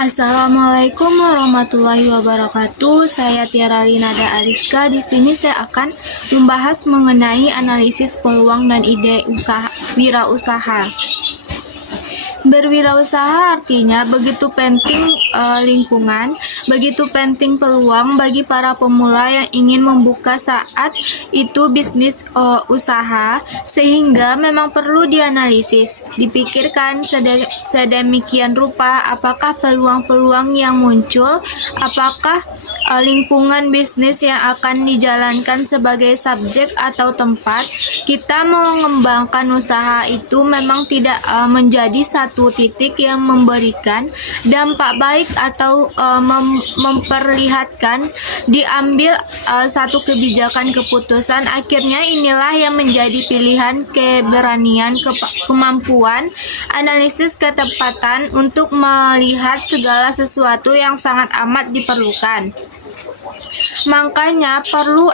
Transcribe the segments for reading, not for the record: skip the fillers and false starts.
Assalamualaikum warahmatullahi wabarakatuh. Saya Tiara Linada Ariska. Di sini saya akan membahas mengenai analisis peluang dan ide wirausaha. Berwirausaha artinya begitu penting lingkungan, begitu penting peluang bagi para pemula yang ingin membuka saat itu bisnis usaha, sehingga memang perlu dianalisis, dipikirkan sedemikian rupa apakah peluang-peluang yang muncul, apakah lingkungan bisnis yang akan dijalankan sebagai subjek atau tempat kita mengembangkan usaha itu memang tidak menjadi satu titik yang memberikan dampak baik atau memperlihatkan diambil satu kebijakan keputusan. Akhirnya inilah yang menjadi pilihan keberanian, kemampuan, analisis ketepatan untuk melihat segala sesuatu yang sangat amat diperlukan. Makanya perlu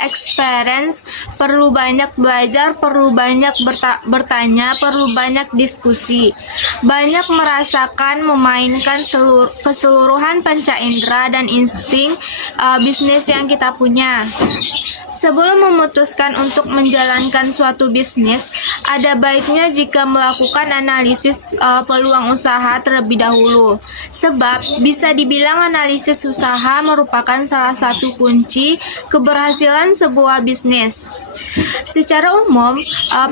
experience, perlu banyak belajar, perlu banyak bertanya, perlu banyak diskusi, banyak merasakan, memainkan keseluruhan panca indera dan insting bisnis yang kita punya. Sebelum memutuskan untuk menjalankan suatu bisnis, ada baiknya jika melakukan analisis peluang usaha terlebih dahulu. Sebab bisa dibilang analisis usaha merupakan salah satu kunci keberhasilan sebuah bisnis. Secara umum,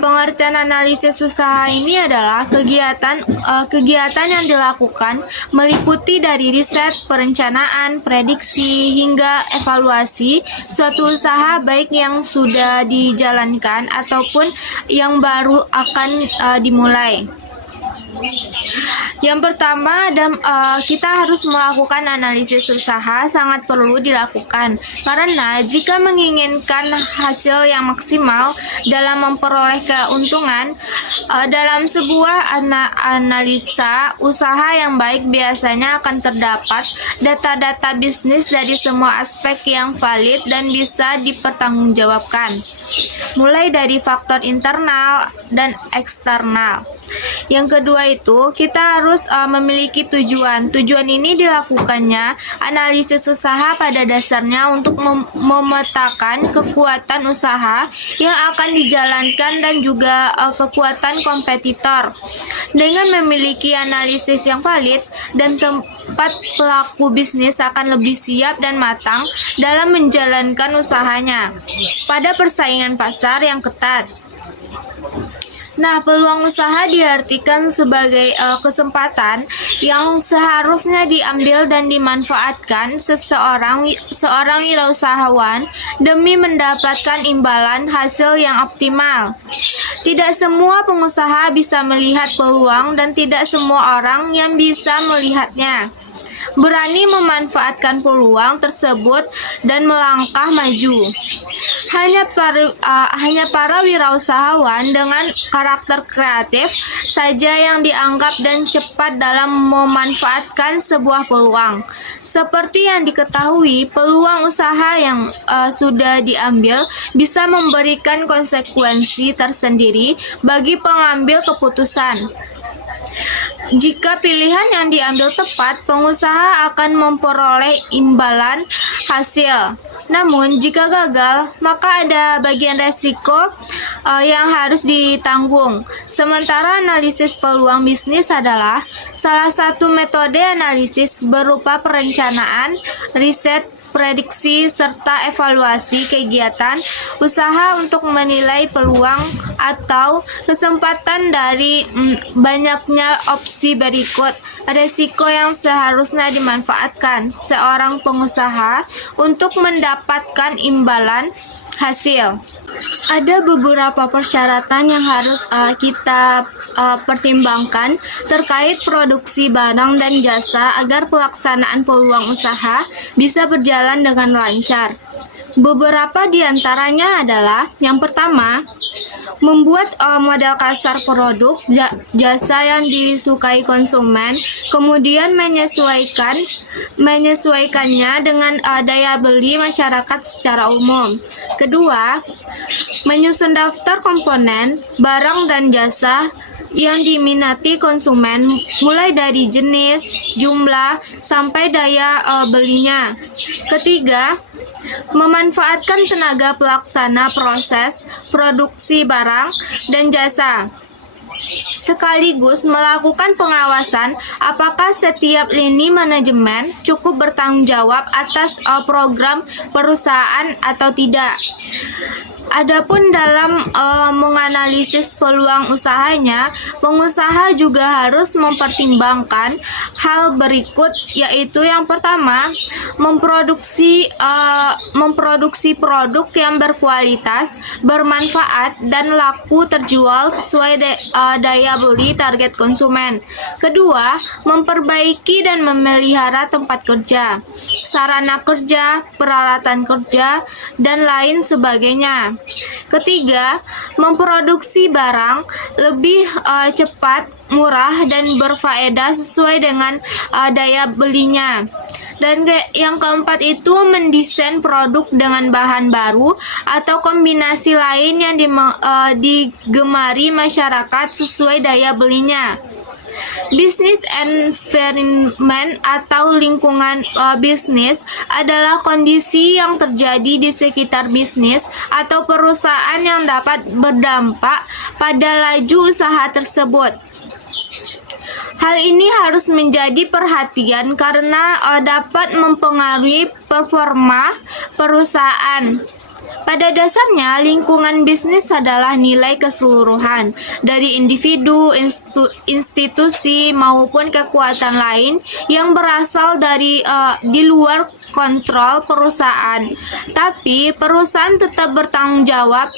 pengertian analisis usaha ini adalah kegiatan yang dilakukan meliputi dari riset, perencanaan, prediksi, hingga evaluasi suatu usaha baik yang sudah dijalankan ataupun yang baru akan dimulai. Yang pertama, kita harus melakukan analisis usaha, sangat perlu dilakukan karena jika menginginkan hasil yang maksimal dalam memperoleh keuntungan dalam sebuah analisa usaha yang baik, biasanya akan terdapat data-data bisnis dari semua aspek yang valid dan bisa dipertanggungjawabkan, mulai dari faktor internal dan eksternal. Yang kedua itu, kita harus memiliki tujuan. Tujuan ini dilakukannya analisis usaha pada dasarnya untuk memetakan kekuatan usaha yang akan dijalankan dan juga kekuatan kompetitor. Dengan memiliki analisis yang valid dan tempat pelaku bisnis akan lebih siap dan matang dalam menjalankan usahanya pada persaingan pasar yang ketat. Nah, peluang usaha diartikan sebagai kesempatan yang seharusnya diambil dan dimanfaatkan seorang wirausahawan demi mendapatkan imbalan hasil yang optimal. Tidak semua pengusaha bisa melihat peluang dan tidak semua orang yang bisa melihatnya berani memanfaatkan peluang tersebut dan melangkah maju. Hanya para wirausahawan dengan karakter kreatif saja yang dianggap dan cepat dalam memanfaatkan sebuah peluang. Seperti yang diketahui, peluang usaha yang sudah diambil bisa memberikan konsekuensi tersendiri bagi pengambil keputusan. Jika pilihan yang diambil tepat, pengusaha akan memperoleh imbalan hasil. Namun, jika gagal, maka ada bagian resiko yang harus ditanggung. Sementara analisis peluang bisnis adalah salah satu metode analisis berupa perencanaan, riset, prediksi, serta evaluasi kegiatan usaha untuk menilai peluang atau kesempatan dari banyaknya opsi berikut. Resiko yang seharusnya dimanfaatkan seorang pengusaha untuk mendapatkan imbalan hasil. Ada beberapa persyaratan yang harus kita pertimbangkan terkait produksi barang dan jasa agar pelaksanaan peluang usaha bisa berjalan dengan lancar. Beberapa di antaranya adalah yang pertama, membuat model kasar produk jasa yang disukai konsumen, kemudian menyesuaikannya dengan daya beli masyarakat secara umum. Kedua, menyusun daftar komponen, barang dan jasa yang diminati konsumen, mulai dari jenis, jumlah, sampai daya belinya. Ketiga, memanfaatkan tenaga pelaksana proses produksi barang dan jasa, sekaligus melakukan pengawasan apakah setiap lini manajemen cukup bertanggung jawab atas program perusahaan atau tidak. Adapun dalam menganalisis peluang usahanya, pengusaha juga harus mempertimbangkan hal berikut, yaitu yang pertama, memproduksi produk yang berkualitas, bermanfaat, dan laku terjual sesuai daya beli target konsumen. Kedua, memperbaiki dan memelihara tempat kerja, sarana kerja, peralatan kerja, dan lain sebagainya. Ketiga, memproduksi barang lebih cepat, murah, dan berfaedah sesuai dengan daya belinya. Dan yang keempat itu mendesain produk dengan bahan baru atau kombinasi lain yang digemari masyarakat sesuai daya belinya. Business environment atau lingkungan bisnis adalah kondisi yang terjadi di sekitar bisnis atau perusahaan yang dapat berdampak pada laju usaha tersebut. Hal ini harus menjadi perhatian karena dapat mempengaruhi performa perusahaan. Pada dasarnya, lingkungan bisnis adalah nilai keseluruhan dari individu, institusi, maupun kekuatan lain yang berasal dari di luar kontrol perusahaan. Tapi perusahaan tetap bertanggung jawab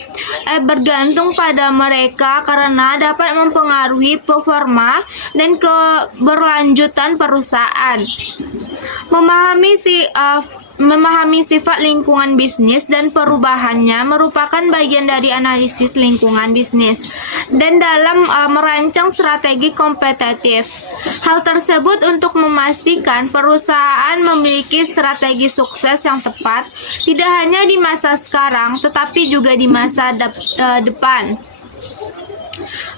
bergantung pada mereka karena dapat mempengaruhi performa dan keberlanjutan perusahaan. Memahami sifat lingkungan bisnis dan perubahannya merupakan bagian dari analisis lingkungan bisnis dan dalam merancang strategi kompetitif. Hal tersebut untuk memastikan perusahaan memiliki strategi sukses yang tepat tidak hanya di masa sekarang tetapi juga di masa depan.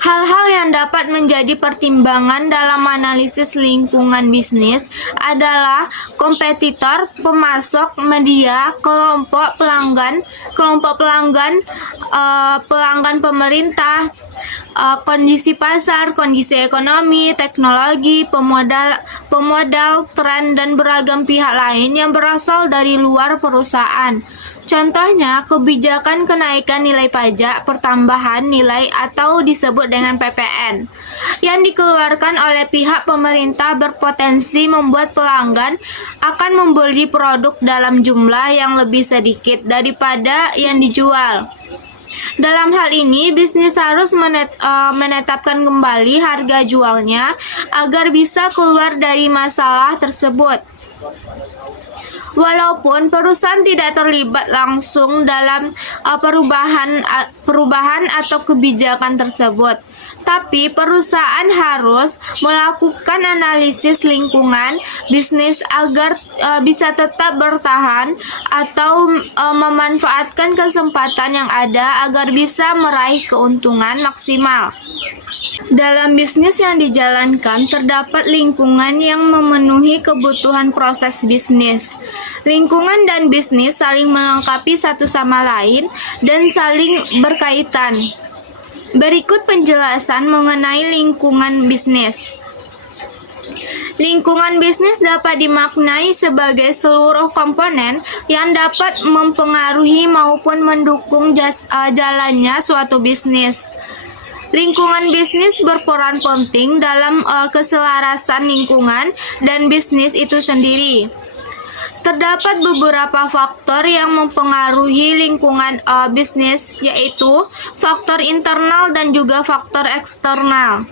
Hal-hal yang dapat menjadi pertimbangan dalam analisis lingkungan bisnis adalah kompetitor, pemasok, media, kelompok pelanggan, pelanggan pemerintah, kondisi pasar, kondisi ekonomi, teknologi, pemodal, tren, dan beragam pihak lain yang berasal dari luar perusahaan. Contohnya, kebijakan kenaikan nilai pajak, pertambahan nilai atau disebut dengan PPN, yang dikeluarkan oleh pihak pemerintah berpotensi membuat pelanggan akan membeli produk dalam jumlah yang lebih sedikit daripada yang dijual. Dalam hal ini, bisnis harus menetapkan kembali harga jualnya agar bisa keluar dari masalah tersebut. Walaupun perusahaan tidak terlibat langsung dalam perubahan atau kebijakan tersebut, tapi perusahaan harus melakukan analisis lingkungan bisnis agar bisa tetap bertahan atau memanfaatkan kesempatan yang ada agar bisa meraih keuntungan maksimal. Dalam bisnis yang dijalankan, terdapat lingkungan yang memenuhi kebutuhan proses bisnis. Lingkungan dan bisnis saling melengkapi satu sama lain dan saling berkaitan. Berikut penjelasan mengenai lingkungan bisnis. Lingkungan bisnis dapat dimaknai sebagai seluruh komponen yang dapat mempengaruhi maupun mendukung jalannya suatu bisnis. Lingkungan bisnis berperan penting dalam keselarasan lingkungan dan bisnis itu sendiri. Terdapat beberapa faktor yang mempengaruhi lingkungan bisnis, yaitu faktor internal dan juga faktor eksternal.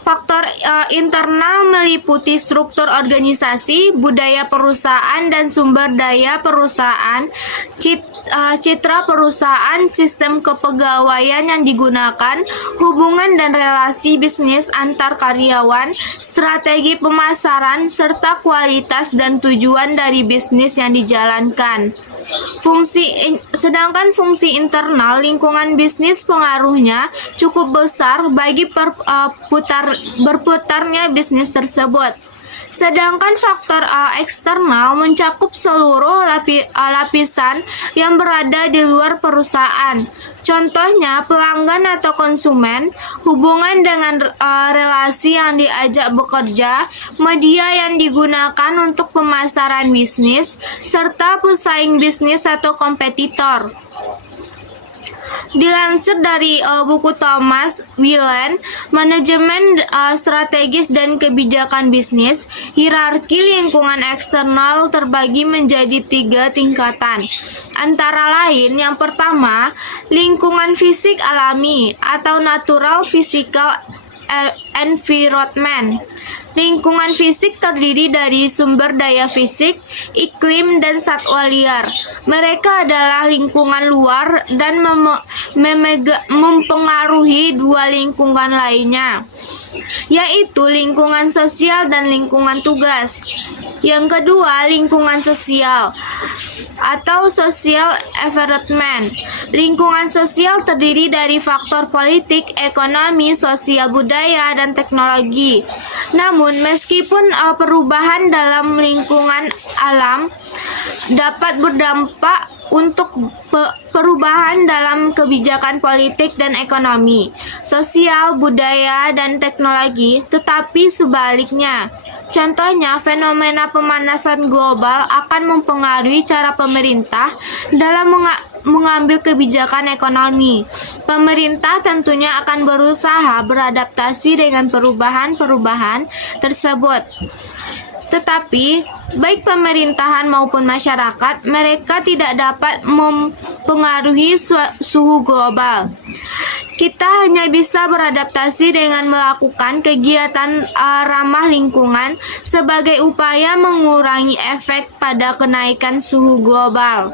Faktor internal meliputi struktur organisasi, budaya perusahaan, dan sumber daya perusahaan, citra perusahaan, sistem kepegawaian yang digunakan, hubungan dan relasi bisnis antar karyawan, strategi pemasaran, serta kualitas dan tujuan dari bisnis yang dijalankan. Sedangkan fungsi internal lingkungan bisnis pengaruhnya cukup besar bagi berputarnya bisnis tersebut. Sedangkan faktor eksternal mencakup seluruh lapisan yang berada di luar perusahaan. Contohnya pelanggan atau konsumen, hubungan dengan relasi yang diajak bekerja, media yang digunakan untuk pemasaran bisnis, serta pesaing bisnis atau kompetitor. Dilansir dari buku Thomas Wieland, Manajemen Strategis dan Kebijakan Bisnis, hierarki lingkungan eksternal terbagi menjadi 3 tingkatan. Antara lain, yang pertama, lingkungan fisik alami atau natural physical environment. Lingkungan fisik terdiri dari sumber daya fisik, iklim, dan satwa liar. Mereka adalah lingkungan luar dan mempengaruhi 2 lingkungan lainnya, yaitu lingkungan sosial dan lingkungan tugas. Yang kedua, lingkungan sosial atau social environment. Lingkungan sosial terdiri dari faktor politik, ekonomi, sosial, budaya, dan teknologi. Namun, meskipun perubahan dalam lingkungan alam dapat berdampak untuk perubahan dalam kebijakan politik dan ekonomi, sosial, budaya, dan teknologi, tetapi sebaliknya. Contohnya, fenomena pemanasan global akan mempengaruhi cara pemerintah dalam mengambil kebijakan ekonomi. Pemerintah tentunya akan berusaha beradaptasi dengan perubahan-perubahan tersebut. Tetapi, baik pemerintahan maupun masyarakat, mereka tidak dapat mempengaruhi suhu global. Kita hanya bisa beradaptasi dengan melakukan kegiatan ramah lingkungan sebagai upaya mengurangi efek pada kenaikan suhu global.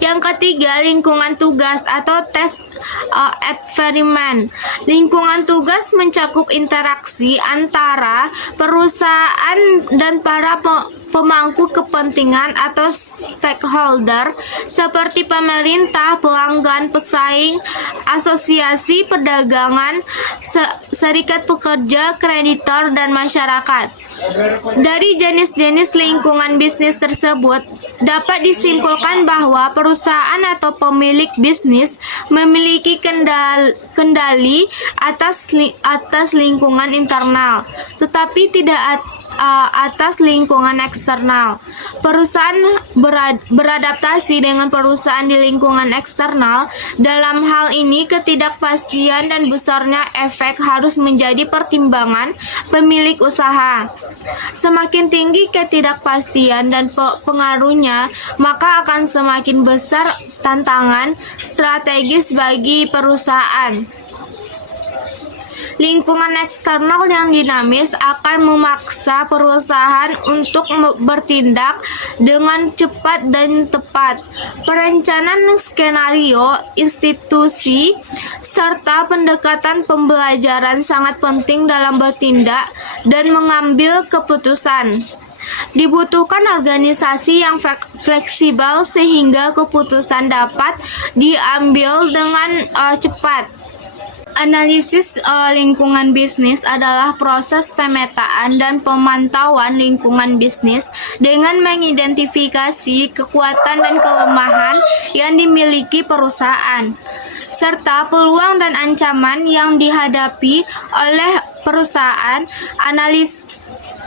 Yang ketiga, lingkungan tugas atau task environment. Lingkungan tugas mencakup interaksi antara perusahaan dan para pemangku kepentingan atau stakeholder seperti pemerintah, pelanggan, pesaing, asosiasi perdagangan, serikat pekerja, kreditor, dan masyarakat. Dari jenis-jenis lingkungan bisnis tersebut, dapat disimpulkan bahwa perusahaan atau pemilik bisnis memiliki kendali atas lingkungan internal, tetapi tidak atas lingkungan eksternal. Perusahaan beradaptasi dengan perusahaan di lingkungan eksternal. Dalam hal ini, ketidakpastian dan besarnya efek harus menjadi pertimbangan pemilik usaha. Semakin tinggi ketidakpastian dan pengaruhnya, maka akan semakin besar tantangan strategis bagi perusahaan. Lingkungan eksternal yang dinamis akan memaksa perusahaan untuk bertindak dengan cepat dan tepat. Perencanaan skenario, institusi, serta pendekatan pembelajaran sangat penting dalam bertindak dan mengambil keputusan. Dibutuhkan organisasi yang fleksibel sehingga keputusan dapat diambil dengan cepat. Analisis lingkungan bisnis adalah proses pemetaan dan pemantauan lingkungan bisnis dengan mengidentifikasi kekuatan dan kelemahan yang dimiliki perusahaan, serta peluang dan ancaman yang dihadapi oleh perusahaan.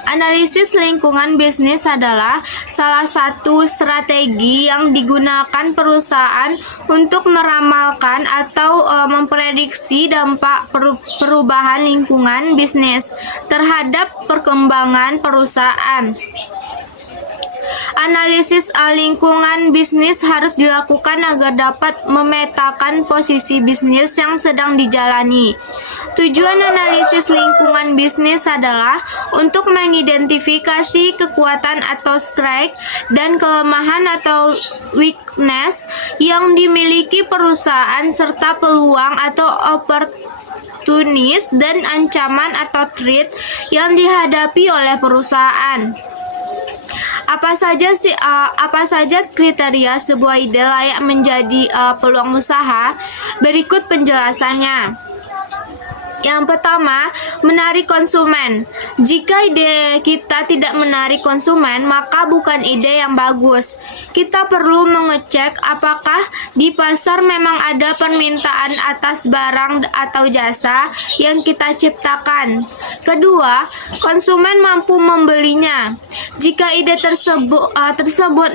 Analisis lingkungan bisnis adalah salah satu strategi yang digunakan perusahaan untuk meramalkan atau memprediksi dampak perubahan lingkungan bisnis terhadap perkembangan perusahaan. Analisis lingkungan bisnis harus dilakukan agar dapat memetakan posisi bisnis yang sedang dijalani, Tujuan analisis lingkungan bisnis adalah untuk mengidentifikasi kekuatan atau strength dan kelemahan atau weakness yang dimiliki perusahaan serta peluang atau opportunities dan ancaman atau threat yang dihadapi oleh perusahaan. Apa saja kriteria sebuah ide layak menjadi peluang usaha? Berikut penjelasannya. Yang pertama, menarik konsumen. Jika ide kita tidak menarik konsumen, maka bukan ide yang bagus. Kita perlu mengecek apakah di pasar memang ada permintaan atas barang atau jasa yang kita ciptakan. Kedua, konsumen mampu membelinya. Jika ide tersebut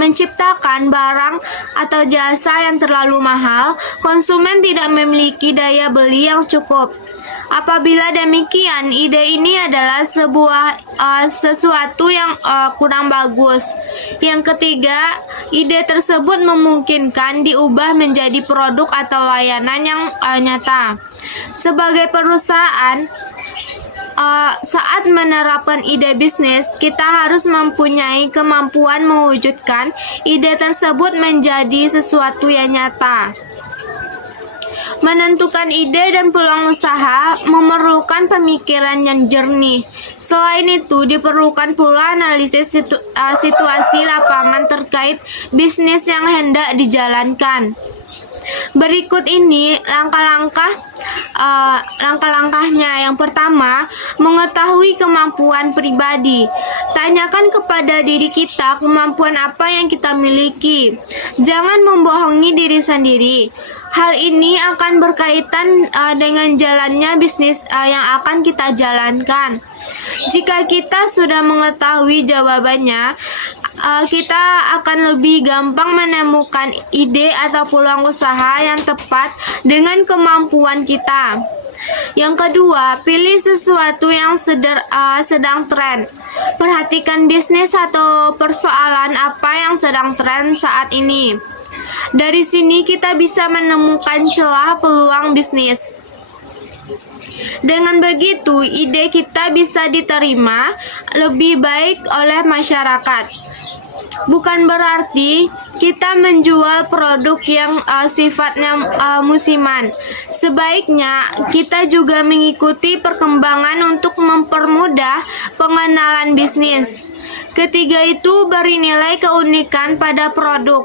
menciptakan barang atau jasa yang terlalu mahal, konsumen tidak memiliki daya beli yang cukup. Apabila demikian, ide ini adalah sesuatu yang kurang bagus. Yang ketiga, ide tersebut memungkinkan diubah menjadi produk atau layanan yang nyata. Sebagai perusahaan, saat menerapkan ide bisnis, kita harus mempunyai kemampuan mewujudkan ide tersebut menjadi sesuatu yang nyata. Menentukan ide dan peluang usaha memerlukan pemikiran yang jernih. Selain itu, diperlukan pula analisis situasi lapangan terkait bisnis yang hendak dijalankan. Berikut ini langkah-langkahnya. Yang pertama, mengetahui kemampuan pribadi. Tanyakan kepada diri kita kemampuan apa yang kita miliki. Jangan membohongi diri sendiri. Hal ini akan berkaitan dengan jalannya bisnis yang akan kita jalankan. Jika kita sudah mengetahui jawabannya, kita akan lebih gampang menemukan ide atau peluang usaha yang tepat dengan kemampuan kita. Yang kedua, pilih sesuatu yang sedang tren. Perhatikan bisnis atau persoalan apa yang sedang tren saat ini. Dari sini kita bisa menemukan celah peluang bisnis. Dengan begitu, ide kita bisa diterima lebih baik oleh masyarakat. Bukan berarti kita menjual produk yang sifatnya musiman. Sebaiknya kita juga mengikuti perkembangan untuk mempermudah pengenalan bisnis. Ketiga itu, beri nilai keunikan pada produk.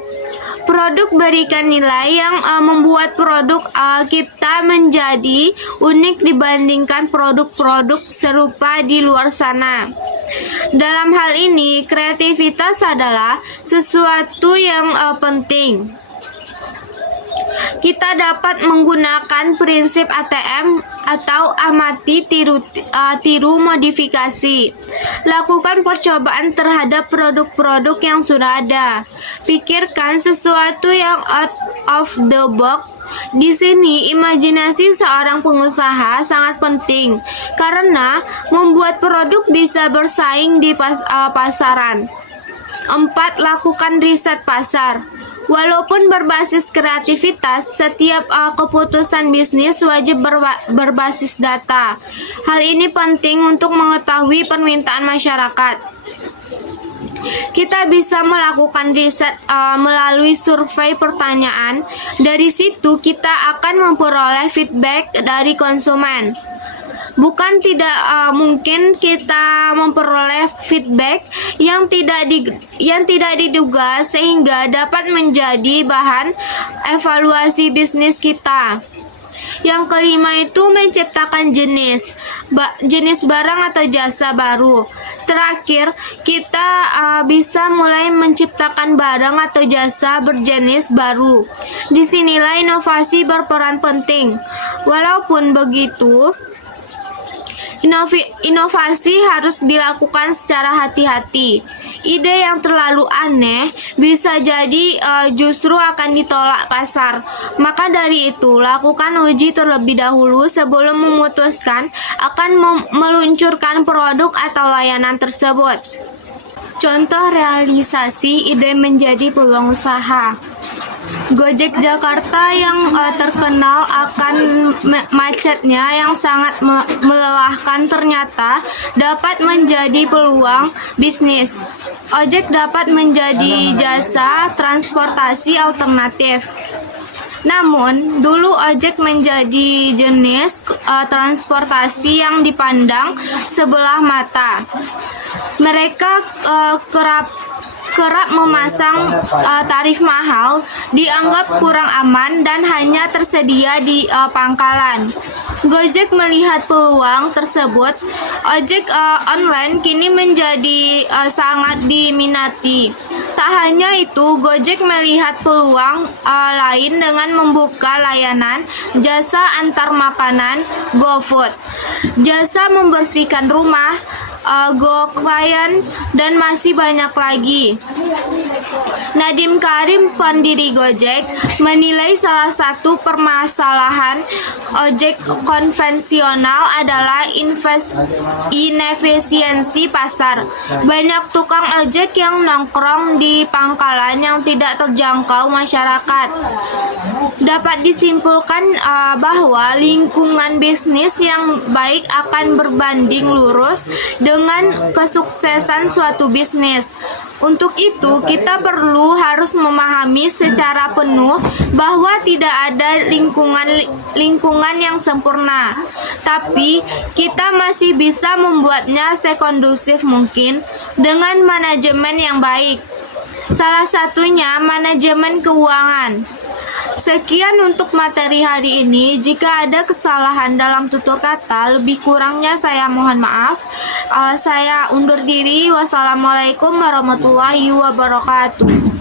Produk berikan nilai yang membuat produk kita menjadi unik dibandingkan produk-produk serupa di luar sana. Dalam hal ini, kreativitas adalah sesuatu yang penting. Kita dapat menggunakan prinsip ATM atau amati tiru modifikasi. Lakukan percobaan terhadap produk-produk yang sudah ada. Pikirkan sesuatu yang out of the box. Di sini, imajinasi seorang pengusaha sangat penting karena membuat produk bisa bersaing di pasaran. 4. Lakukan riset pasar. Walaupun berbasis kreativitas, setiap keputusan bisnis wajib berbasis data. Hal ini penting untuk mengetahui permintaan masyarakat. Kita bisa melakukan riset melalui survei pertanyaan. Dari situ kita akan memperoleh feedback dari konsumen. Bukan tidak mungkin kita memperoleh feedback yang tidak diduga sehingga dapat menjadi bahan evaluasi bisnis kita. Yang kelima itu menciptakan jenis barang atau jasa baru. Terakhir, kita bisa mulai menciptakan barang atau jasa berjenis baru. Disinilah inovasi berperan penting. Walaupun begitu, inovasi harus dilakukan secara hati-hati. Ide yang terlalu aneh bisa jadi justru akan ditolak pasar. Maka dari itu, lakukan uji terlebih dahulu sebelum memutuskan akan meluncurkan produk atau layanan tersebut. Contoh realisasi ide menjadi peluang usaha. Gojek Jakarta yang terkenal akan macetnya yang sangat melelahkan ternyata dapat menjadi peluang bisnis. Ojek dapat menjadi jasa transportasi alternatif. Namun, dulu ojek menjadi jenis transportasi yang dipandang sebelah mata. Mereka kerap memasang tarif mahal, dianggap kurang aman dan hanya tersedia di pangkalan. Gojek melihat peluang tersebut. Ojek online kini menjadi sangat diminati. Tak hanya itu, Gojek melihat peluang lain dengan membuka layanan jasa antar makanan GoFood, jasa membersihkan rumah, GoClient, dan masih banyak lagi. Nadiem Karim, pendiri Gojek, menilai salah satu permasalahan ojek konvensional adalah inefisiensi pasar. Banyak tukang ojek yang nongkrong di pangkalan yang tidak terjangkau masyarakat. Dapat disimpulkan bahwa lingkungan bisnis yang baik akan berbanding lurus dengan kesuksesan suatu bisnis. Untuk itu, kita harus memahami secara penuh bahwa tidak ada lingkungan yang sempurna, tapi kita masih bisa membuatnya sekondusif mungkin dengan manajemen yang baik. Salah satunya manajemen keuangan. Sekian untuk materi hari ini. Jika ada kesalahan dalam tutur kata, lebih kurangnya saya mohon maaf. Saya undur diri. Wassalamualaikum warahmatullahi wabarakatuh.